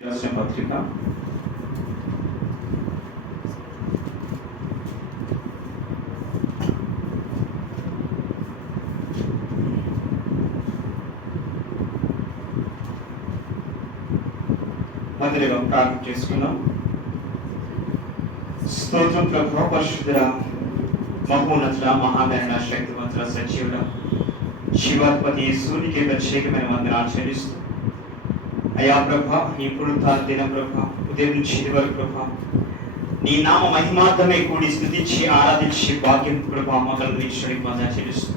రాసిన పత్రిక మందిరంగా ప్రార్థన చేసుకున్నాం. స్తోత్రం ప్రభు, పరిశుద్ధుడ, మహోన్నతుడ, మహాగణ, శక్తివంతుడ, సజీవుడ, శివాధిపతి సూర్యునికి ప్రత్యేకమైన వందనాలు చెల్లిస్తూ, అయా ప్రభా, నీ పునరుత్థాన దినం ప్రభా, ఉదయం నుంచి ఇది వరకు ప్రభా, నీ నామ మహిమార్థమే కూడి స్తుతించి ఆరాధించి భాగ్యం ప్రభా మమ్మల్ని అందించడానికి వందనాలు చెల్లిస్తూ,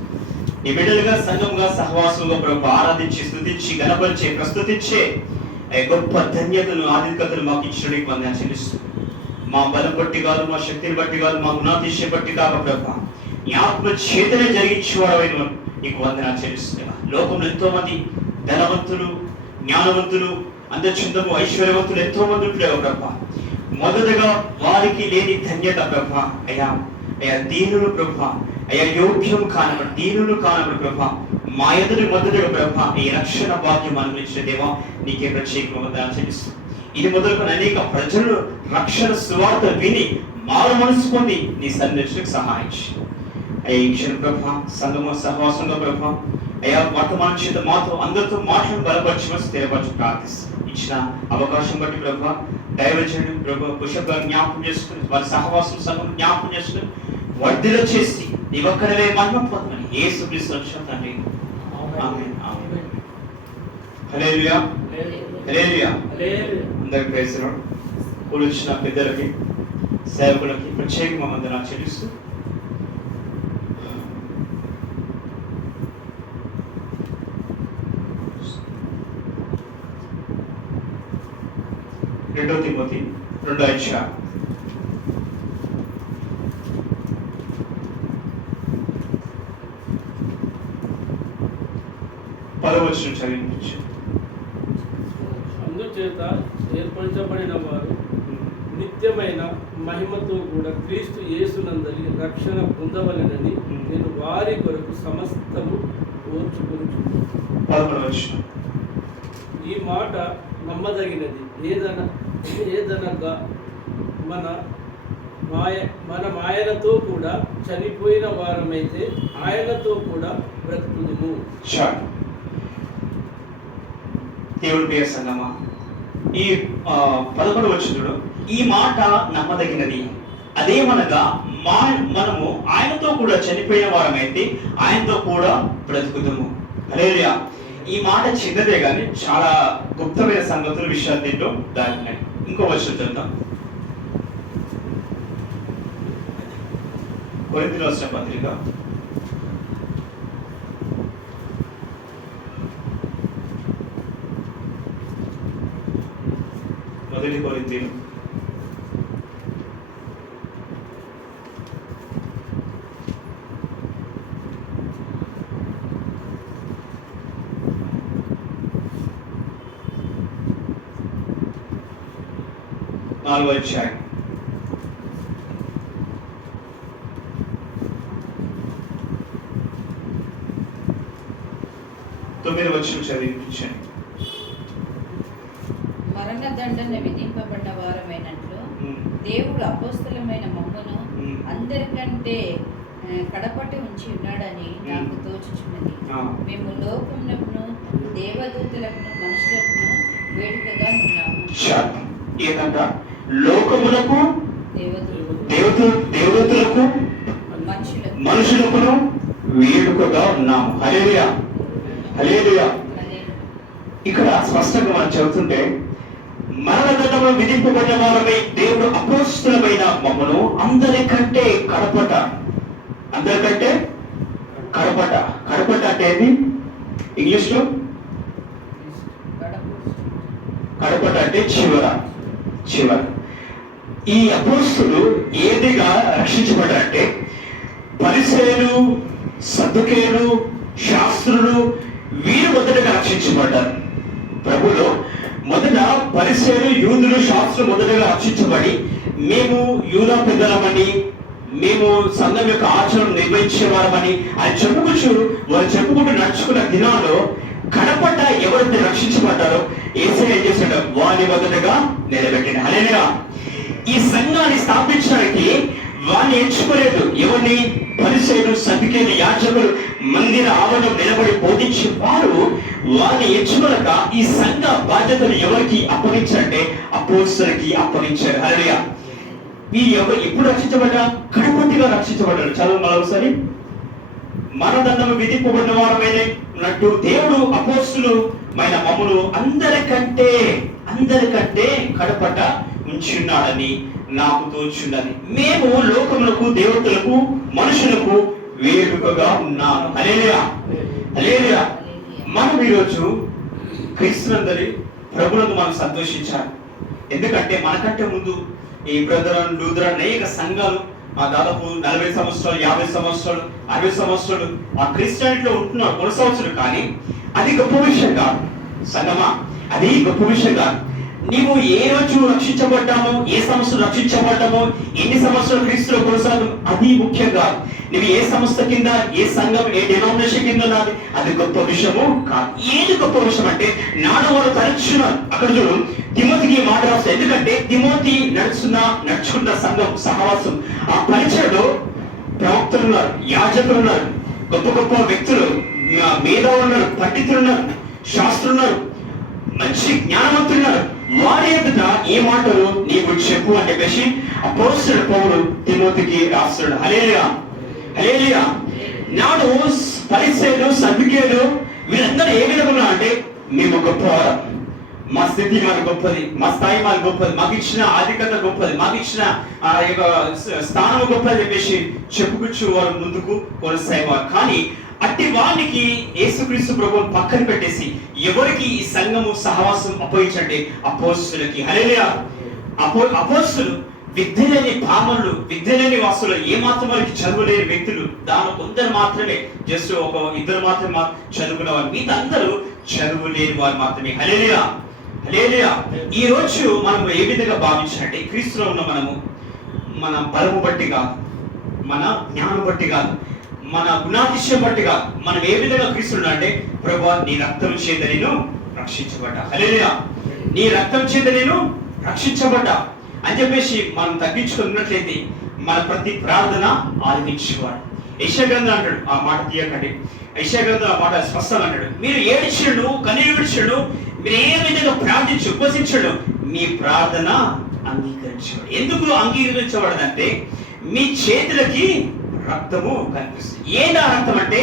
నీ బిడ్డలుగా సంఘంగా సహవాసంగా ప్రభా ఆరాధించి స్తుతించి గణపరిచే ప్రస్తుతించే గొప్ప ధన్యతను ఆధిక్యతను మాకు ఇచ్చడానికి వందనాలు చెల్లిస్తూ, మా బలం బట్టి కాదు, మా శక్తిని బట్టి కాదు, మా గుణాతిశయ బట్టి కాక ప్రభా, నీ ఆత్మ చేతనే జరిగించేవాడైన నీకు వందనాలు చెల్లిస్తున్నా. లోకంలో ఎంతో మంది ధనవంతులు, జ్ఞానవంతులు, అందచందము, ఐశ్వర్యవంతులు ఎంతో మంది ఉంటారు ప్రభా. మొదటగా వారికి లేని ధన్యత ప్రభా, అయ్యా అయ్యా దీనులు ప్రభా, అయ్యా యోగ్యం కానబడి దీనులు కానబడి ప్రభా, మా ఎదురు మొదటగా ప్రభా ఈ రక్షణ భాగ్యం అనుగ్రహించిన దేవా నీకే ప్రత్యేక వందనాలు చెల్లిస్తూ, ఇది మొదలుకొని అనేక ప్రజలు రక్షణ సువార్త విని మారు మనసు పొంది నీ సన్నిధికి సహాయం చేయి. అయ్యా ఈ క్షణ ప్రభా సంగమ సహవాసంగా ప్రభా, అయ్యా వర్తమాన చేత మాతో అందరితో మాటలను బలపరచమని స్థిరపరచు ప్రార్థిస్తాం. ఇచ్చిన అవకాశం బట్టి ప్రభా దైవజనుడు ప్రభా పుష్ప జ్ఞాపకం చేసుకుని వారి సహవాసం సంఘం జ్ఞాపకం చేసుకుని వర్ధిల చేసి నీ ఒక్కడవే మహిమ పొందమని యేసు క్రీస్తు రక్షణ తండ్రి ఆమేన్ ఆమేన్. హల్లెలూయా హల్లెలూయా. అందరికీ ప్రైజ్ ది లార్డ్. కూర్చున్న పెద్దలకి సేవకులకి ప్రత్యేకంగా వందనాలు చెల్లిస్తూ, రెండో తిమోతి 2:5 10 చదివించు. అందుచేత ఏర్పరచబడిన వారు నిత్యమైన మహిమతో కూడా క్రీస్తు యేసునందలి రక్షణ పొందవలెనని నేను వారి కొరకు సమస్తము ఓర్చుకొనుచున్నాను. ఈ మాట నమ్మదగినది. ఏదనగా మన ఆయనతో కూడా చనిపోయిన వారమైతే ఆయనతో కూడా బ్రతుకుదుము. దేవుడి పేరు సంగమా, ఈ 11వ వచనంలో ఈ మాట నమ్మదగినది, అదేమనగా మనము ఆయనతో కూడా చనిపోయిన వారమైతే ఆయనతో కూడా బ్రతుకుదుము. హల్లెలూయా. ఈ మాట చిన్నదే కానీ చాలా గుప్తమైన సంగతులు విషయాలు దీంట్లో దాగినాయి. ఇంకో వచనం చూద్దాం. కొరింథీయులకు రాసిన పత్రిక 1 కొరింథీయులు 4వ అధ్యాయం 9వ వచనం చదివించండి. మరణ దండన విధింపబడ్డ వారమైనట్లు దేవుడు అపోస్తలమైన మమ్మను అందరికంటే కడపటి ఉంచి ఉన్నాడని నాకు తోచుచున్నది. మేము లోకమునకును దేవదూతలకు మనుషులకు వేడుకగా ఉన్నాము. ఏదంట? లోకములకు దేవతలకు మనుషులకు వేడుకగా ఉన్నాము. హల్లెలూయా హల్లెలూయా. ఇక్కడ స్పష్టంగా మనం చదువుతుంటే మరణదండము విధింపబడిన వారమై దేవుడు అపోస్తలమైన మమ్మను అందరికంటే కడపట అంటే ఏంది? ఇంగ్లీష్ లో కడపట అంటే చివర. ఈ అపోస్తలు ఏదిగా రక్షించబడ్డారంటే పరిసయ్యులు, సద్దుకేయులు, శాస్త్రులు వీరు మొదటగా రక్షించబడ్డారు. ప్రభులో మొదట పరిసయ్యులు, యూదులు, శాస్త్రులు మొదటగా రక్షించబడి మేము యూదా పెద్దలమని, మేము సంఘం యొక్క ఆచరణ నిర్వహించేవారమని అని చెప్పుకుంటూ నడుచుకున్న దినాల్లో కడపట ఎవరైతే రక్షించబడ్డారో యేసయ్య ఏం చేశాడు? వాని మొదటగా నిలబెట్టాడు. హల్లెలూయా. ఈ సంఘాన్ని స్థాపించడానికి వారిని ఎంచుకోలేదు. ఎవరిని? పరిసయ్యులు, సద్దుకేయులు, యాజకులు మందిర ఆవరణం నిలబడి బోధించే వారు వారిని ఎంచుకోలేక ఈ సంఘ బాధ్యతలు ఎవరికి అప్పగించారంటే అపోస్తలులకి అప్పగించారు. హల్లెలూయా. వీరు ఎవరు ఎప్పుడు రక్షించబడ్డా? కడపటిగా రక్షించబడ్డారు. చదువు మరొకసారి. మరణదండము విధింపబడిన వారమైనట్టు దేవుడు అపోస్తలులైన మమ్మును అందరికంటే కడపట ఉంచున్నాడని నాకు తోచున్నది. మేము లోకములకు, దేవతలకు, మనుషులకు వేడుకగా ఉన్నాము. హల్లెలూయా. హల్లెలూయా. మనం ఈరోజు క్రీస్తునందరి ప్రభువునందు మనం సంతోషించాలి. ఎందుకంటే మనకంటే ముందు ఈ బ్రదరన్, లూథరన్ అనేక సంఘాలు దాదాపు 40 సంవత్సరాలు, 50 సంవత్సరాలు, 60 సంవత్సరాలు ఆ క్రిస్టియానిటీలో ఉంటున్నారు, కొనసాగుతున్నారు. కానీ అది గొప్ప విషయం కాదు సంగమా. అది గొప్ప విషయం కాదు. నీవు ఏ రోజు రక్షించబడ్డామో, ఏ సంవత్సరం రక్షించబడ్డామో, ఎన్ని సంవత్సరాలు క్రీస్తులో కొనసాగం, అది ముఖ్యం కాదు. నువ్వు ఏ సంస్థ కింద, ఏ సంఘం, ఏ డినామినేషన్ కింద ఉన్నది, అది గొప్ప విషయము కాదు. ఏది గొప్ప విషయం అంటే నాడు వారు తరచున్నారు. అక్కడ చూడు, తిమోతికి మాట రాస్తారు. ఎందుకంటే తిమోతి నడుచుకున్న సంఘం, సహవాసం, ఆ పరిచయలో ప్రవక్తలు ఉన్నారు, యాజకులు ఉన్నారు, గొప్ప గొప్ప వ్యక్తులు, మేధావులు ఉన్నారు, పండితులు ఉన్నారు, శాస్త్రులు ఉన్నారు, మంచి జ్ఞానవంతున్నారు. వారి ఎదుట ఏ మాటలు నీవు చెప్పు అని చెప్పేసి అపోస్తలుడు పౌలు తిమోతికి రాస్తున్నాడు. హల్లెలూయా. హల్లెలూయా. నాడు పరిసయ్యులు, సద్దుకేయులు వీళ్ళందరూ ఏ విధంగా అంటే మేము గొప్పవారు, మా స్థితి మాకు గొప్పది, మా స్థాయి మాకు గొప్పది, మాకు ఇచ్చిన ఆధిక్యత గొప్పది, మాకు ఇచ్చిన ఆ యొక్క స్థానం గొప్పది చెప్పేసి చెప్పుకొచ్చు వారు ముందుకు కొనసాగేవారు. కానీ అట్టి వారికి యేసుక్రీస్తు ప్రభువును పక్కన పెట్టేసి ఎవరికి ఈ సంఘము, సహవాసం అప్పగించండి? అపోస్తలులకి. హల్లెలూయా. అపోస్తలు విద్యలేని పామరులు, విద్యలేని వాసులు, ఏ మాత్రం వారికి చదువులేని వ్యక్తులు, దానిలో కొందరు మాత్రమే, జస్ట్ ఒక ఇద్దరు మాత్రమే చదువుకున్న వారు, మిగతా అందరూ చదువు లేని వారు మాత్రమే. హల్లెలూయా. హల్లెలూయా. ఈ రోజు మనం ఏ విధంగా భావించాలంటే క్రీస్తులో ఉన్న మనము మన బలము బట్టి కాదు, మన జ్ఞానం బట్టి కాదు, మన గుణాతిశయం బట్టి కాదు, మనం ఏ విధంగా క్రీస్తున్నా అంటే ప్రభువా నీ రక్తం చేత నేను రక్షించబడ్డా. హల్లెలూయా. నీ రక్తం చేత నేను రక్షించబడ్డా అని చెప్పేసి మనం తగ్గించుకున్నట్లయితే మన ప్రతి ప్రార్థన ఆలకించేవాడు. యెషయా గ్రంథం అంటాడు, ఆ మాట తీయకండి, యెషయా గ్రంథం ఆ మాట స్పష్టంగా అంటాడు, మీరు ఏడ్చాడు, కన్నీరు విడిచాడు, మీరు ఏ విధంగా ప్రార్థించి ఉపవసించాడు, మీ ప్రార్థన అంగీకరించబడు. ఎందుకు అంగీకరించబడదంటే మీ చేతులకి రక్తము కనిపిస్తుంది. ఏదా రక్తం అంటే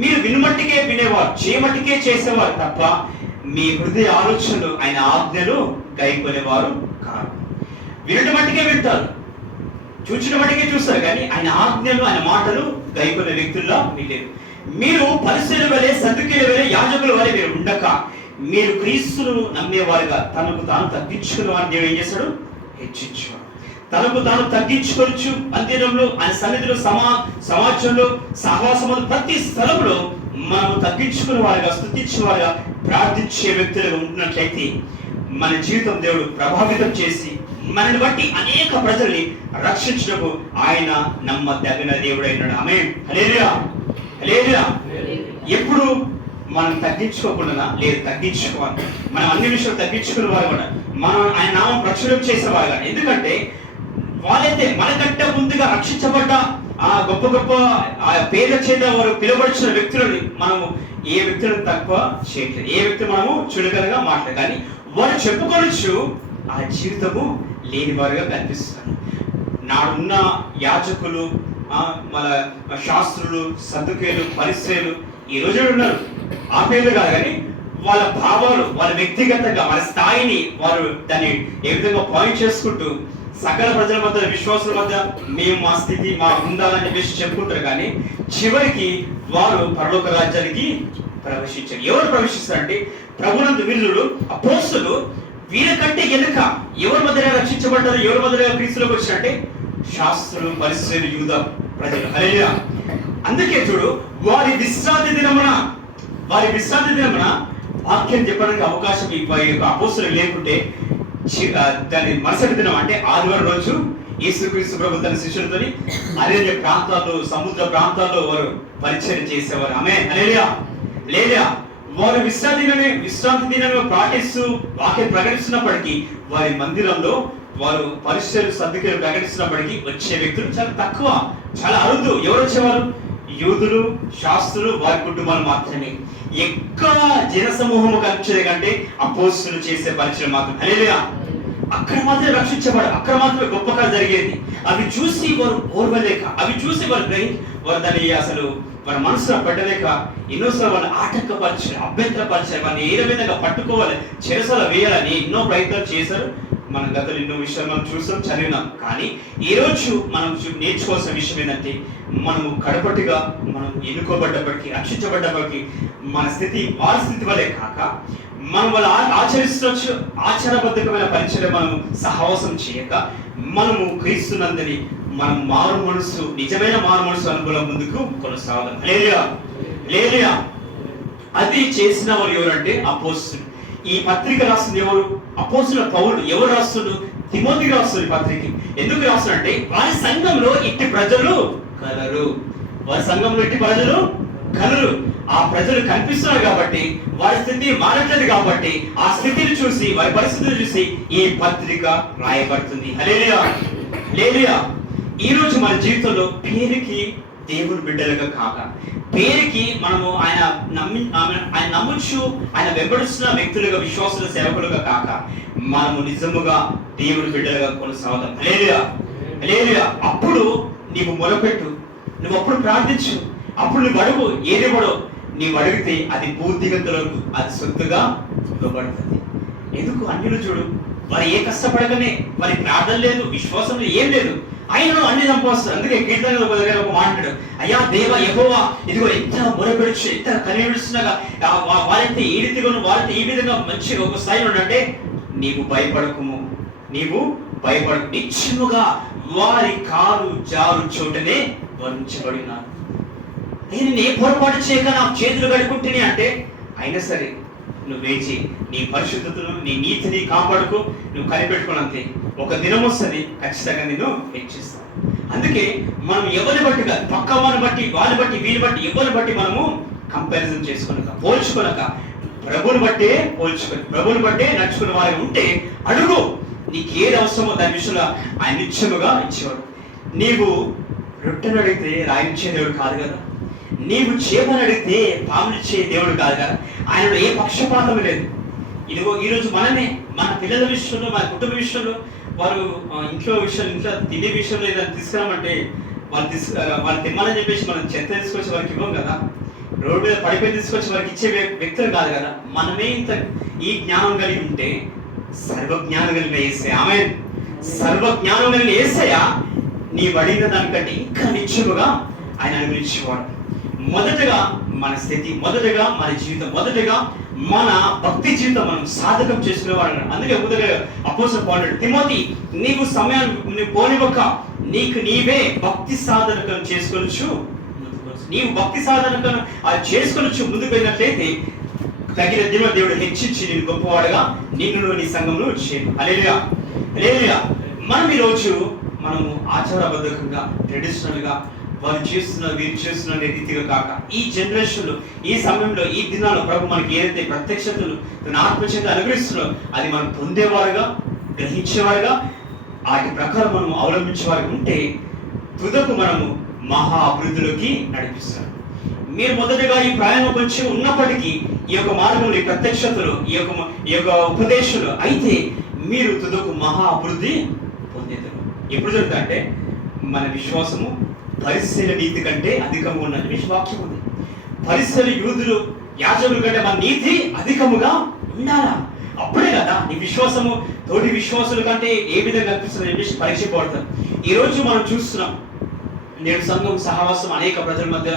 మీరు వినుమట్టికే వినేవారు, చేయమట్టికే చేసేవారు తప్ప మీ హృదయ ఆలోచనలు, ఆయన ఆజ్ఞలు గైకొనేవారు కాదు. వినడం మట్టికే వింటారు, చూచడం మట్టికే చూస్తారు, కానీ ఆయన ఆజ్ఞలు, ఆయన మాటలు గైకొనే వ్యక్తుల్లో మీరు మీరు పరిసయ్యుల వలె, సద్దుకేయుల వలె, యాజకుల వలె మీరు ఉండక మీరు క్రీస్తును నమ్మేవారుగా తనకు తాను తగ్గించుకున్న వారిని దేవుడు ఏం చేశాడు? హెచ్చించాడు. తనకు తాను తగ్గించుకోవచ్చు. మందిరంలో, ఆయన సన్నిధిలో, సమాజంలో, సహవాసంలో, ప్రతి స్థలంలో మనము తగ్గించుకునే వారుగా, స్తుతించే వారుగా, ప్రార్థించే వ్యక్తులుగా ఉంటున్నట్లయితే మన జీవితం దేవుడు ప్రభావితం చేసి మనని బట్టి అనేక ప్రజల్ని రక్షించడానికి ఆయన నమ్మదగిన దేవుడు అయినాడు. ఆమేన్. హల్లెలూయా. హల్లెలూయా. ఎప్పుడు మనం తగ్గించుకోకుండా లేదు, తగ్గించుకోవాలి. మనం అన్ని విషయాలు తగ్గించుకునే వారు కూడా మనం ఆయన నామం ప్రచురం చేసేవారు కానీ, ఎందుకంటే వాళ్ళైతే మనకంటే ముందుగా రక్షించబడ్డ ఆ గొప్ప గొప్ప ఆ పేర్ల చేత వారు పిలువబడిన వ్యక్తులని మనము ఏ వ్యక్తులను తక్కువ చేయట్లేదు, ఏ వ్యక్తి మనము చులకనగా మాట్లాడదు, కానీ వారు చెప్పుకోవచ్చు ఆ జీవితము లేని వారుగా కనిపిస్తారు. నాడున్న యాజకులు, మన శాస్త్రులు, సద్దుకేయులు, పరిసయ్యులు ఈ రోజు ఉన్నారు. ఆ పేర్లు కాదు, కానీ వాళ్ళ భావాలు, వాళ్ళ వ్యక్తిగతంగా వాళ్ళ స్థాయిని వారు దాన్ని ఏ విధంగా పాయింట్ చేసుకుంటూ సకల ప్రజల మధ్య, విశ్వాసుల మధ్య మేము మా స్థితి మా ఉండాలని చెప్పేసి చెప్పుకుంటారు. కానీ చివరికి వారు పరలోక రాజ్యానికి ప్రవేశించారు. ఎవరు ప్రవేశిస్తారంటే ప్రభునందు వీరులు, అపోస్తలులు. వీరికంటే ఎనుక ఎవరి మధ్యగా రక్షించబడ్డారు, ఎవరి మధ్యగా క్రీస్తులోకి వచ్చారంటే శాస్త్రులు, పరిసయ్యులు, యూద ప్రజలు. హల్లెలూయా. అందుకే చూడు, వారి విశ్రాంతి దినమున వాక్యం చెప్పడానికి అవకాశం అపోస్తలులు లేకుంటే దాని మరుసటి దినం అంటే ఆదివారం రోజు యేసుక్రీస్తు ప్రభు తన శిష్యులతో అరణ్య ప్రాంతాల్లో, సముద్ర ప్రాంతాల్లో వారు పరిచయం చేసేవారు. ఆమేన్. హల్లెలూయా. లేదా వారు విశ్రాంతి దినాన్ని పాటిస్తూ వాక్యం ప్రకటిస్తున్నప్పటికీ వారి మందిరంలో వారు పరిచర్యలు సర్దుకలు ప్రకటిస్తున్నప్పటికీ వచ్చే వ్యక్తులు చాలా తక్కువ, చాలా అరుదు. ఎవరు వచ్చేవారు? యూదులు, శాస్త్రులు, వారి కుటుంబాలు మాత్రమే. ఎక్కువ జన సమూహము కనిపించేది కంటే అపోస్తులు చేసే పరిచయం మాత్రం. హల్లెలూయా. అక్కడ మాత్రమే రక్షించబడ, అక్కడ మాత్రమే గొప్ప కార్యం జరిగేది. అవి చూసి వారు ఓర్వలేక, అవి చూసి వారు దాన్ని అసలు వారి మనసులో పెట్టలేక ఎన్నోసార్లు వాళ్ళు ఆటంకపరిచారు, అభ్యంతరపరిచారు. వాళ్ళని ఏ విధంగా పట్టుకోవాలి, చెరసల వేయాలని ఎన్నో ప్రయత్నాలు చేశారు. మనం గతంలో ఎన్నో విషయాలు మనం చూసాం, చదివినాం. కానీ ఈ రోజు మనం నేర్చుకోవాల్సిన విషయం ఏంటంటే, మనము కడపటిగా మనం ఎన్నుకోబడ్డప్పటికీ, రక్షించబడ్డప్పటికీ మన స్థితి వారి స్థితి వల్లే కాక మనం వాళ్ళు ఆచరిస్తవచ్చు ఆచారబద్ధమైన పరిచయం మనం సహవాసం చేయక మనము క్రీస్తునందని మనం మారు మనసు, నిజమైన మారు మనసు అనుకూలం ముందుకు కొనసాగుదాం. హల్లెలూయా, హల్లెలూయా. అది చేసిన వారు ఎవరంటే అపోస్తులు. ఈ పత్రిక రాస్తుంది ఎవరు? అపోస్తుల పౌలు. ఎవరు రాస్తుడు? తిమోతికి రాస్తుంది పత్రిక. ఎందుకు రాస్తున్నంటే వారి సంఘంలో ఇట్టి ప్రజలు కలరు. వారి సంఘంలో ఇట్టి ప్రజలు కలరు. ఆ ప్రజలు కనిపిస్తున్నారు కాబట్టి, వారి స్థితి మారట్లేదు కాబట్టి, ఆ స్థితిని చూసి, వారి పరిస్థితిని చూసి ఈ పత్రిక రాయబడుతుంది. హల్లెలూయా, హల్లెలూయా. ఈ రోజు మన జీవితంలో పేరుకి దేవుని బిడ్డలుగా కాక, పేరుకి మనము ఆయన నమ్మొచ్చు, ఆయన వెంబడిస్తున్న వ్యక్తులుగా, విశ్వాసుల సేవకులుగా కాక, మనము నిజముగా దేవుని బిడ్డలుగా కొనసాగుతాం. హల్లెలూయా, హల్లెలూయా. అప్పుడు నీవు మొరపెట్టు, నువ్వు అప్పుడు ప్రార్థించు, అప్పుడు నువ్వు అడుగు. ఏది పడో నీవు అడిగితే అది పూర్తిగంతులకు అది సొత్తుగా ఇవ్వబడుతుంది. ఎందుకు? అన్యులు చూడు, వారు ఏ కష్టపడకనే, వారి ప్రార్థన లేదు, విశ్వాసం ఏం లేదు, ఆయన అన్ని సంపాదిస్తారు. అందుకే కీర్తనలో ఒక మాట్లాడు, అయ్యా దేవ యెహోవా, ఇదిగో ఎంత మొరపెడుచు, ఎంత కనిపిస్తున్నాగా, వారైతే ఈ రీతిగాను, వారైతే ఈ విధంగా మంచిగా ఒక స్థాయిలో ఉన్నట్టే, నీవు భయపడకుము, నీవు భయపడకు, నిశ్చయముగా వారి కాలు జారు చోటనే వర్ణించబడినారు. నేను ఏ పొరపాటు చేయక నా చేతులు కడుక్కుంటేనే అంటే, అయినా సరే నువ్వు వేచి నీ పరిశుద్ధతను, నీ నీతిని కాపాడుకో, నువ్వు కనిపెట్టుకోనంతే. ఒక దినం వస్తుంది, ఖచ్చితంగా నేను హెచ్చిస్తాను. అందుకే మనం ఎవరిని బట్టి కాదు, పక్క వారిని బట్టి, వాళ్ళని బట్టి, వీరిని బట్టి, ఎవరిని బట్టి మనము కంపారిజన్ చేసుకునక, పోల్చుకోనక, ప్రభుని బట్టే పోల్చుకొని, ప్రభుని బట్టే నడుచుకున్న వారు ఉంటే అడుగు, నీకు ఏది అవసరమో దాని విషయంలో ఆయన నిత్యముగా ఇచ్చేవాడు. నీవు రొట్టెను అడిగితే రాయించే దేవుడు కాదు కదా, నీవు చేపను అడిగితే పామునిచ్చే దేవుడు కాదు కదా. ఆయనలో ఏ పక్షపాతం లేదు. ఇదిగో ఈరోజు మనమే మన పిల్లల విషయంలో, మన కుటుంబ విషయంలో, వారు ఇంట్లో తినే విషయంలో ఏదైనా తీసుకురామంటే వాళ్ళు తిమ్మని చెప్పేసి మనం చెత్త తీసుకొచ్చి వారికి ఇవ్వం కదా, రోడ్డు మీద పడిపోయి తీసుకొచ్చి వారికి ఇచ్చే వ్యక్తులు కాదు కదా. మనమే ఇంత ఈ జ్ఞానం కలిగి ఉంటే, సర్వజ్ఞానం కలిగిన యేసయ్య, ఆమేన్, సర్వజ్ఞానం కలిగిన యేసయ్య నీవు అడిగిన దానికంటే ఇంకా నిత్యముగా ఆయన అనుగ్రహించేవాడు. మొదటగా మన స్థితి, మొదటగా మన జీవితం, మొదటగా మన భక్తి జీవితం మనం సాధకం చేసుకునేవాడు. అందుకే మొదటగా అపోస్తలుడు పౌలు, తిమోతి, నీవు సమయాన్ని పోనివ్వక నీకు నీవే భక్తి సాధనకం చేసుకొనొచ్చు, నీవు భక్తి సాధనకం చేసుకొనొచ్చు ముందుకు వెళ్ళినట్లయితే తగిన దిన దేవుడు హెచ్చించి నేను గొప్పవాడుగా నిన్ను నీ సంఘంలో చేయను. హల్లెలూయా, హల్లెలూయా. మనం ఈరోజు మనము ఆచారబద్ధంగా, ట్రెడిషనల్ గా వారు చేస్తున్న, వీరు చేస్తున్న రీతిగా కాక, ఈ జనరేషన్ లో, ఈ సమయంలో, ఈ దినాల్లో ప్రభు మనకి ఏదైతే ప్రత్యక్షతలు తన ఆత్మచేత అనుగ్రహిస్తున్నారో అది మనం పొందేవారుగా, గ్రహించేవారుగా, వాటి ప్రకారం మనం అవలంబించేవారు ఉంటే తుదకు మనము మహా అభివృద్ధిలోకి నడిపిస్తారు. మీరు మొదటగా ఈ ప్రయాణం కొంచెం ఉన్నప్పటికీ ఈ యొక్క మార్గంలో, ఈ ప్రత్యక్షతలు, ఈ యొక్క ఉపదేశాలు అయితే మీరు తుదకు మహా అభివృద్ధి పొందేదారు. ఎప్పుడు జరుగుతా అంటే మన విశ్వాసము పరిశీల నీతి కంటే అధికంగా ఉన్నది విశ్వాక్యం ఉంది. పరిశీల యూదులు, యాజకుల కంటే మన నీతి అధికముగా ఉండాలా, అప్పుడే కదా నీ విశ్వాసము తోటి విశ్వాసుల కంటే ఏ విధంగా కనిపిస్తుంది చెప్పేసి పరీక్షపడతారు. ఈ రోజు మనం చూస్తున్నాం, నేడు సంఘం సహవాసం అనేక ప్రజల మధ్య,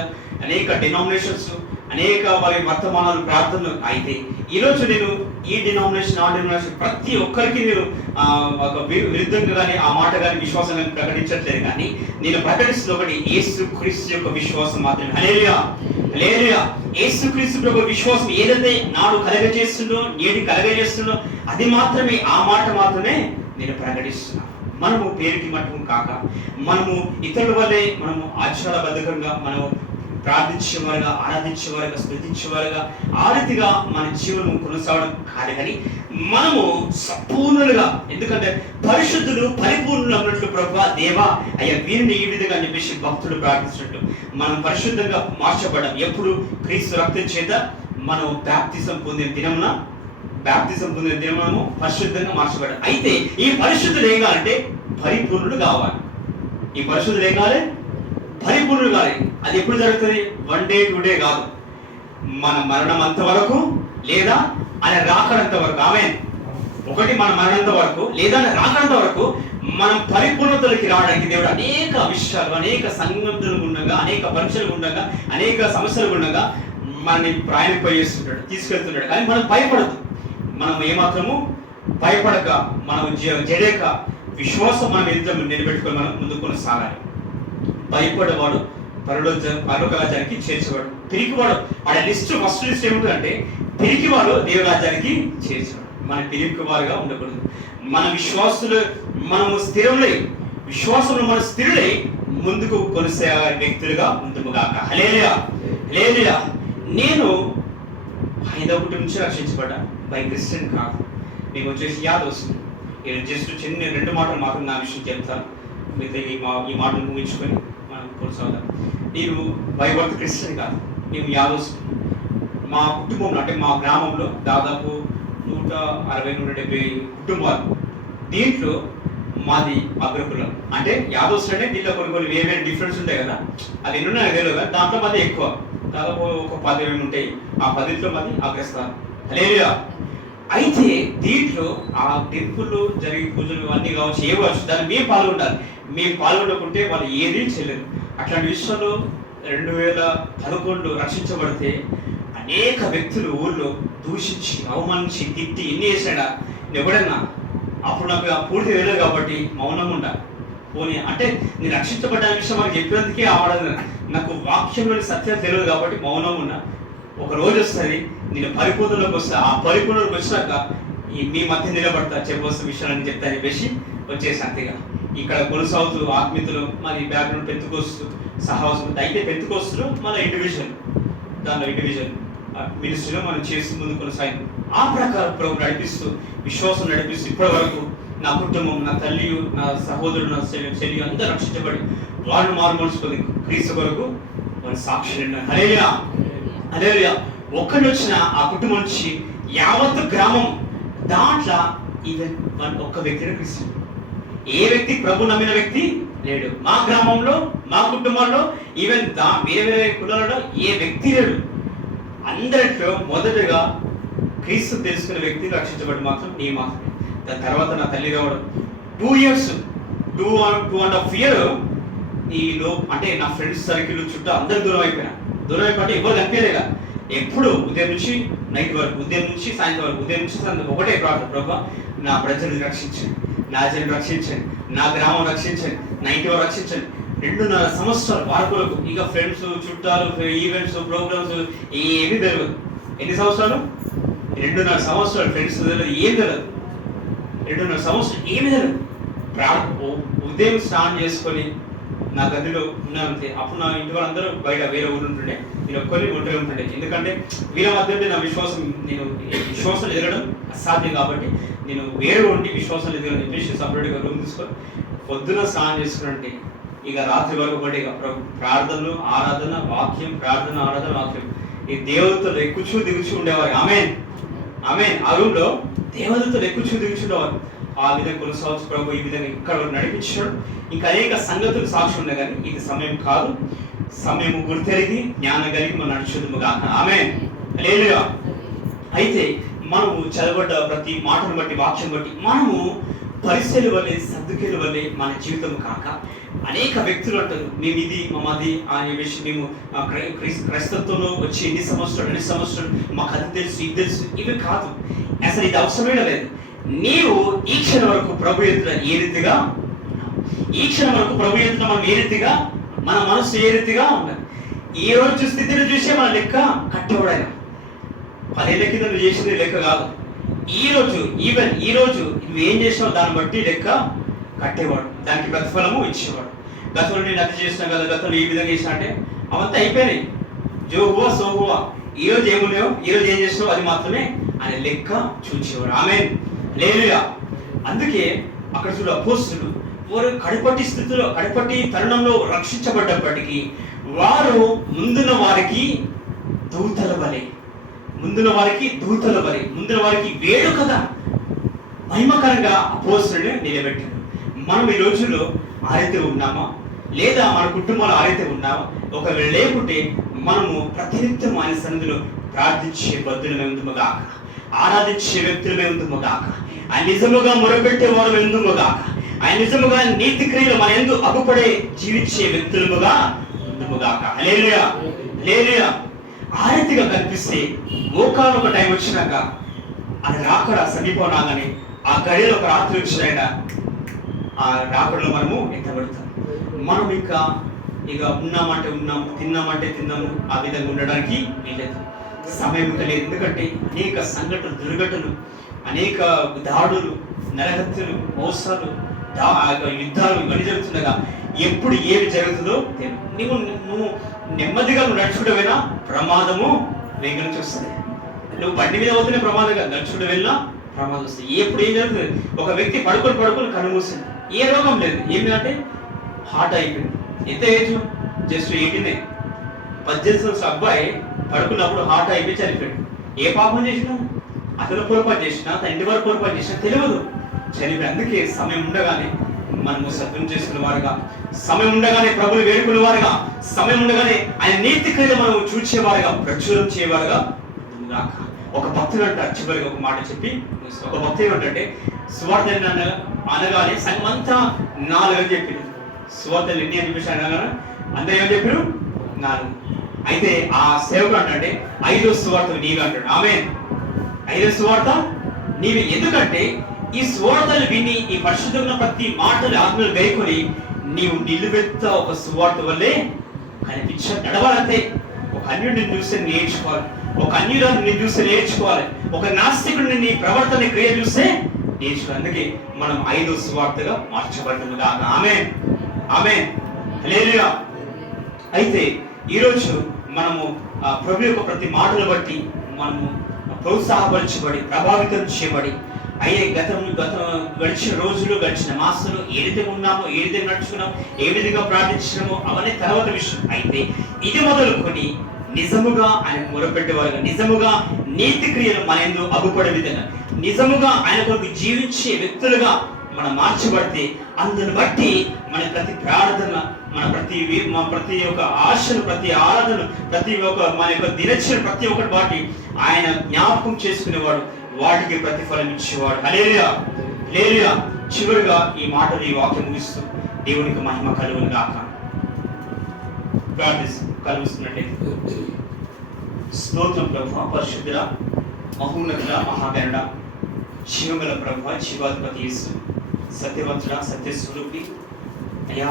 అనేక డినామినేషన్స్, అనేక వారి వర్తమానాలు, ప్రార్థనలు. అయితే ఈరోజు నేను ఈ డినామినేషన్, ఆ డినామినేషన్ ప్రతి ఒక్కరికి నేను ఒక విరుద్ధంగా కానీ ఆ మాట కానీ విశ్వాసం కానీ ప్రకటించట్లేదు. కానీ నేను ప్రకటిస్తున్న ఒకటి, యేసు క్రీస్తు యొక్క విశ్వాసం మాత్రమే. హల్లెలూయా, హల్లెలూయా. యేసు క్రీస్తు యొక్క విశ్వాసం ఏదైతే నాడు కలగజేస్తుందో, నేడు కలగజేస్తుందో అది మాత్రమే, ఆ మాట మాత్రమే నేను ప్రకటిస్తున్నాను. మనము పేరుకి మట్టుకు కాక, మనము ఇతరుల వల్లే మనము ఆచారబద్ధంగా మనము ప్రార్థించేవారుగా, ఆరాధించేవారుగా, స్మృతించేవారుగా ఆ రీతిగా మన జీవనం కొనసాగడం కాదు. కానీ మనము సంపూర్ణులుగా, ఎందుకంటే పరిశుద్ధులు పరిపూర్ణులు అన్నట్లు ప్రభువా దేవా అయ్యా వీరిని ఈ విధంగా అని చెప్పేసి భక్తులు ప్రార్థించినట్టు మనం పరిశుద్ధంగా మార్చబడ్డాం. ఎప్పుడు క్రీస్తు రక్తం చేత మనం బాప్తిజం పొందిన దినము పరిశుద్ధంగా మార్చబడ్డాం. అయితే ఈ పరిశుద్ధులు ఏం కావాలంటే పరిపూర్ణులు కావాలి. ఈ పరిశుద్ధులు ఏం కావాలి? పరిపూర్ణులు కావాలి. అది ఎప్పుడు జరుగుతుంది? 1 day 2 day కాదు, మన మరణం అంతవరకు లేదా ఆయన రాకడంత వరకు. ఆమేన్. ఒకటి మన మరణంత వరకు లేదా రాకడంత వరకు మనం పరిపూర్ణతలకి రావడానికి దేవుడు అనేక విషయాలు, అనేక సంగతులు ఉండగా, అనేక పరీక్షలు ఉండగా, అనేక సమస్యలు ఉండగా మనని ప్రయాణింపజేస్తుంటాడు, తీసుకెళ్తుంటాడు. కానీ మనం భయపడదు. మనం ఏమాత్రము భయపడక, మనం జడేక విశ్వాసం మనం నిలబెట్టుకొని మనం ముందుకు కొనసాగాలి. భయపడేవాడు పరలోక రాజ్యానికి చేర్చేవాడు. పిరికివాడు ఆడ ఫస్ట్ లిస్ట్ ఏమిటంటే పిరికివాడు దేవుని రాజ్యానికి చేర్చేవాడు. మన పిరికివారుగా ఉండకూడదు. మన మనము స్థిరములై, విశ్వాసంలో మన స్థిరులై ముందుకు కొనసాగే వ్యక్తులుగా ముందుగాక. హల్లెలూయా, హల్లెలూయా. నేను 5వ కుటుంబం నుంచి రక్షించబడ్డా, బై క్రిస్టియన్ కాదు. మీకు వచ్చేసి యాద్ వస్తుంది. నేను జస్ట్ చిన్న 2 మాటలు మాత్రం నా విషయం చెప్తాను. మిగతా ఈ మాటలు ముగించుకొని మనం కొనసాగుదాం. నేను బై బర్త్ క్రిస్టియన్ కాదు, నేను యాద్ వస్తుంది. మా కుటుంబంలో అంటే మా గ్రామంలో దాదాపు 160-170 కుటుంబాలు. దీంట్లో మాది అగ్రకులం. అంటే యాదవ్స్ అంటే దీంట్లో కొన్ని వేరే డిఫరెన్స్ ఉంటాయి కదా, అది ఎన్ని ఉన్నాయి తెలియదు కదా. దాంట్లో మాది ఎక్కువ, దాదాపు ఒక 10 ఉంటాయి. ఆ 10లో మాది అగ్రస్థానం. హల్లెలూయా. అయితే దీంట్లో ఆ టెంపుల్లో జరిగే పూజలు అన్నీ కావచ్చు, ఏ కావచ్చు, దాన్ని మేము పాల్గొంటారు. మేము పాల్గొనకుంటే వాళ్ళు ఏదీ చేయలేరు. అట్లాంటి విషయంలో 2011 రక్షించబడితే అనేక వ్యక్తులు ఊళ్ళో దూషించి, అవమానించి, తిట్టి ఎన్ని చేశాడా ఎవడన్నా. అప్పుడు నాకు పూర్తి తెలియదు కాబట్టి మౌనంగా ఉంటా. పోనీ అంటే నేను రక్షించబడ్డ విషయం మనకు చెప్పేందుకే ఆడదు. నాకు వాక్యంలోని సత్యం తెలియదు కాబట్టి మౌనంగా ఉన్నా. ఒక రోజు వస్తుంది, నేను పరిపూర్ణలోకి వస్తా. ఆ పరిపూర్ణలోకి వచ్చినాక మీ మధ్య నిలబడతా, చెప్పవలసిన విషయాలని చెప్తా అని చెప్పేసి వచ్చేసి అంతేగా. ఇక్కడ కొనసాగుతూ ఆత్మీయతలు మరి బ్యాక్గ్రౌండ్ పెంతుకొస్తూ సహవాసం. అయితే పెంతుకొస్తూ మన ఇండివిజువల్, దానిలో ఇండివిజువల్ మినిస్ట్రీలో మనం చేస్తూ ముందు కొనసాగింది. ఆ ప్రకారం ప్రభు నడిపిస్తూ, విశ్వాసం నడిపిస్తూ ఇప్పటి వరకు నా కుటుంబం, నా తల్లి, నా సహోదరుడు, నా చెల్లి అందరూ రక్షించబడి వాళ్ళు మారుమలుచుకొని క్రీస్తు కొరకు వాళ్ళ సాక్షులు ఉన్నారు. హల్లెలూయా, హల్లెలూయా. ఒక్కడి వచ్చిన ఆ కుటుంబం నుంచి యావత్ గ్రామం దాంట్లో ఈవెన్ ఒక్క వ్యక్తిని క్రిస్టియన్. ఏ వ్యక్తి ప్రభు నమ్మిన వ్యక్తి లేడు. మా గ్రామంలో, మా కుటుంబంలో, ఈవెన్ వేరే వేరే కులాలలో ఏ వ్యక్తి లేడు. అందరిలో మొదటగా క్రీస్తు తెలుసుకున్న వ్యక్తి రక్షించబడి మాత్రం నీ మాత్రమే. దాని తర్వాత నా తల్లి రావడం 2 years, 2.5 years నీలో అంటే నా ఫ్రెండ్స్ సర్కిల్ చుట్టూ అందరు దూరం అయిపోయినా. దూరం అయిపోతే ఎవరు కనిపించలేక ఎప్పుడు ఉదయం నుంచి నైట్ వరకు, ఉదయం నుంచి సాయంత్రం వరకు, ఉదయం నుంచి సాయంత్రం ఒకటే ప్రార్థన, ప్రభా నా ప్రజలను రక్షించండి, నా జనం రక్షించండి, నా గ్రామం రక్షించండి, నా ఇంటి వారు రక్షించండి. 2.5 సంవత్సరాలు వారకులకు ఇక ఫ్రెండ్స్, చుట్టాలు, ఈవెంట్స్, ప్రోగ్రామ్స్ ఏమీ తెలియదు. ఎన్ని సంవత్సరాలు? 2.5 సంవత్సరాలు. ఫ్రెండ్స్ తెలియదు, ఏం తెలియదు. 2.5 సంవత్సరాలు ఏమీ తెలియదు. ఉదయం స్నానం చేసుకొని నా గదిలో ఉన్నానంతే. అప్పుడు నా ఇంటి వాళ్ళందరూ బయట వేరే ఊరు ఉంటుండే, నేను ఒక్కరిని ఒంటరి ఉంటుండే. ఎందుకంటే వీళ్ళ మధ్య నా విశ్వాసం ఎదగడం అసాధ్యం కాబట్టి నేను వేరే ఉండి విశ్వాసం ఎదగని చెప్పేసి సపరేట్గా రూమ్ తీసుకొని పొద్దున స్నానం చేసుకున్నట్టే ఇక రాత్రి వరకు ఒకటి ఇక ప్రార్థనలు, ఆరాధన, వాక్యం, ప్రార్థన, ఆరాధన, వాక్యం. ఈ దేవతలు ఎక్కుచూ దిగుచూ ఉండేవారు. ఆమేన్, ఆమేన్. ఆ రూమ్లో దేవతలు ఎక్కుచూ దిగుచూ ఉండేవారు. ఆ విధంగా కొనసాగవచ్చు ప్రభు. ఈ విధంగా ఇక్కడ నడిపించాడు. ఇంకా అనేక సంగతులు సాక్షి ఉన్నాయి. కానీ ఇది సమయం కాదు. సమయం గుర్తెరిగి జ్ఞానం కలిగి మనం నడుచుదుము గాక. ఆమేన్, హల్లెలూయా. అయితే మనము చదవబడ్డ ప్రతి మాటను బట్టి, వాక్యం బట్టి మనము పరిస్థితుల వల్లే, సర్దుకేల వల్లే మన జీవితం కాక అనేక వ్యక్తులు అంటారు మేము ఇది మాది అనే విషయం. మేము క్రైస్తత్వంలో వచ్చి ఎన్ని సంవత్సరాలు మాకు అది తెలుసు, ఇది తెలుసు. ఇవి కాదు, అసలు ఇది అవసరమే లేదు. నీవు ఈ క్షణం వరకు ప్రభు ఎదుట ఏ రీతిగా ఉన్నావు, ఈ క్షణం వరకు ప్రభు ఎదుట మనం ఏ రీతిగా, మన మనసు ఏ రీతిగా ఉన్నది. ఈ రోజు స్థితిని చూసే మన లెక్క కట్టేవాడైనా. 10 ఏళ్ల కింద నువ్వు చేసింది లెక్క కాదు. ఈవెన్ ఈ రోజు నువ్వు ఏం చేసినావు దాన్ని బట్టి లెక్క కట్టేవాడు, దానికి ప్రతిఫలము ఇచ్చేవాడు. గతంలో నేను అది చేసినా కదా, గతంలో ఈ విధంగా చేసినా అంటే అవంతా అయిపోయినాయి. జోహువా సోహువా, ఈరోజు ఏమున్నాయో, ఈరోజు ఏం చేస్తావో అది మాత్రమే ఆయన లెక్క చూచేవాడు. ఆమేన్, హల్లెలూయా. అందుకే అక్కడ చూడు, అపోస్తలులు వారు కడపటి స్థితిలో, కడపటి తరుణంలో రక్షించబడ్డప్పటికీ వారు ముందున్న వారికి దూతల వలె, ముందున్న వారికి వేడుకగా మహిమకరంగా అపోస్తలుని నిలబెట్టారు. మనం ఈ రోజుల్లో ఆరైతే ఉన్నామా, లేదా మన కుటుంబాలు ఆరైతే ఉన్నామా? ఒకవేళ లేకుంటే మనము ప్రతినిత్యం ఆయన సన్నిధిలో ప్రార్థించే బద్దులమే ఉందుముగాక, ఆరాధించే వ్యక్తులమే ఉందుముగాక, ఆయన నిజముగా మొరపెట్టేవారు ఉందుముగాక, ఆయన నిజముగా నీతి క్రియలు మన యందు అగుపడే జీవించే వ్యక్తులముగా ఉందుముగాక. హల్లెలూయా, హల్లెలూయా. ఆ రీతిగా కనిపిస్తే ఒక టైం వచ్చినాక అది రాకడ సమీపం రాగానే, ఆ గడియలో ఒక రాత్రి వచ్చినాక ఆ రాకడలో మనము ఎత్తబడతాం. మనం ఇంకా ఇక ఉన్నామంటే ఉన్నాము, తిన్నామంటే తిన్నాము, ఆ విధంగా ఉండడానికి వీలేదు, సమయం లేదు. ఎందుకంటే అనేక సంఘటనలు, దుర్ఘటనలు, అనేక దాడులు, నరహత్యలు, మోసాలు, యుద్ధాలు ఇవన్నీ జరుగుతుండగా ఎప్పుడు ఏమి జరుగుతుందో నువ్వు నెమ్మదిగా నడుచుకుంటూ ప్రమాదము వేగం చూస్తుంది. నువ్వు బండి మీద అవుతున్న ప్రమాదంగా నడుచుకుంటూ వెళ్ళినా ప్రమాదం వస్తుంది. ఎప్పుడు ఏం జరుగుతుంది? ఒక వ్యక్తి పడుకొని కనుమూసింది, ఏ రోగం లేదు, ఏమి అంటే హార్ట్ అయిపోయింది. ఎంత ఏజ్? జస్ట్ 18. 18 సంవత్సరాల అబ్బాయి పడుకున్నప్పుడు హార్ట్ అయిపోయి చనిపోయాడు. ఏ పాపం చేసినా, అతను పొరపాటు చేసినా, తన ఇంటి వారు పొరపాటు చేసినా తెలియదు, చనిపోయి. అందుకే సమయం ఉండగానే మనము సత్యం చేసుకున్న వారుగా, సమయం ఉండగానే ప్రభుని వేడుకునే వారుగా, సమయం ఉండగానే ఆయన నీతి క్రియలు మనం చూచేవారుగా, ప్రచురం చేయవారుగా. ఒక భక్తుడు అంటారు, చివరిగా ఒక మాట చెప్పి, ఒక భక్తుడు ఏమంటే సువార్త అనగానే సంఘమంతా 4 అని చెప్పింది. సువార్తలు ఎన్ని అని చెప్పేసి అనగా అందరూ ఏమని చెప్పారు? 4. అయితే ఆ సేవకుడు అంటే 5వ సువార్త నీవే అంటాడు. ఆమేన్. 5వ సువార్త నీవే. ఎందుకంటే ఈ సువార్తలు విని, ఈ పరిశుద్ధమైన ప్రతి మాటలు ఆత్మలు గైకొని నీవు నిలువెత్త ఒక సువార్త వల్లే నడవాలంటే ఒక అన్యుడిని చూస్తే నేర్చుకోవాలి, ఒక అన్యురాన్ని చూస్తే నేర్చుకోవాలి, ఒక నాస్తికుడిని నీ ప్రవర్తన క్రియ చూస్తే నేర్చుకోవాలి. అందుకే మనం 5వ సువార్తగా మార్చబడుతుంది కాక. ఆమేన్, ఆమేన్, హల్లెలూయా. అయితే ఈరోజు మనము ప్రభు యొక్క ప్రతి మాటలు బట్టి మనము ప్రోత్సాహపరచబడి, ప్రభావితం చేయబడి, అయ్యే గడిచిన రోజులు, గడిచిన మాసాలు ఏ విధంగా ఉన్నామో, ఏ విధంగా నడుచుకున్నామో, ఏ విధంగా ప్రార్థించినామో అవన్నీ తర్వాత విషయం. అయితే ఇది మొదలుకొని నిజముగా ఆయన మొరపెట్టేవారుగా, నిజముగా నీతి క్రియలు మన యందు అగుపడే విధంగా, నిజముగా ఆయన కొరకు జీవించే వ్యక్తులుగా మనం మార్చబడితే, అందుని బట్టి మన ప్రతి ప్రార్థన, మన ప్రతి ఒక్క ఆశను, ప్రతి ఆరాధన, మన యొక్క దినచర్య, ప్రతి ఒక్కటి వాటి ఆయన జ్ఞాపకం చేసుకునేవాడు, వాటికి ప్రతిఫలం ఇచ్చేవాడు. హల్లెలూయా, హల్లెలూయా. చివరిగా ఈ మాటలు, ఈ వాక్యం ముగిస్తూ దేవునికి మహిమ కలుగును గాక. కలుగుతున్నట్లయితే స్తోత్రం ప్రభువా, పరిశుద్ధుడా, మహోన్నతుడా, మహాగణుడా, జీవగల ప్రభువా, జీవాధిపతి యేసు, సత్యవంతుడా, సత్యస్వరూపి అయ్యా,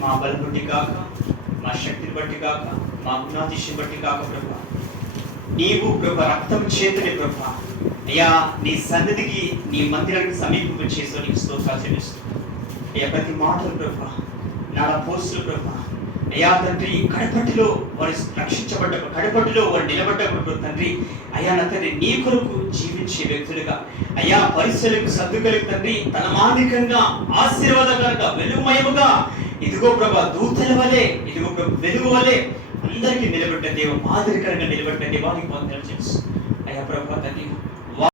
మా బలం బట్టి కాక, మా శక్తిని బట్టి కాక, మా గుణాతిశయం బట్టి కాక ప్రభువా, నీవు ప్రభు రక్తం చేతనే ప్రభు అయ్యా నీ సన్నిధికి, నీ మందిరానికి సమీపం చేస్తూ నీకు స్తోత్రాలు చెల్లిస్తున్నాను. అయ్యా ప్రతి మాటలు ప్రభు, నాలా పోస్టులు ప్రభు అయ్యా తండ్రి, కడపటిలో వారు రక్షించబడ్డ, కడపటిలో వారు నిలబడ్డప్పుడు తండ్రి అయ్యా నా తండ్రి నీ కొరకు జీవించే వ్యక్తులుగా అయ్యా, పరిస్థితులకు సర్దుకలిగి తండ్రి తనమానికంగా, ఆశీర్వాదకరంగా, వెలుగుమయముగా ఇదిగో ప్రభా దూతల వలె, ఇదిగో ప్రభు వెలుగు వలె అందరికీ నిలబెట్టే దేవ, మాదిరికరంగా నిలబెట్టే దేవానికి వందనాలు చేస్తూ అయ్యా ప్రభా తండ్రి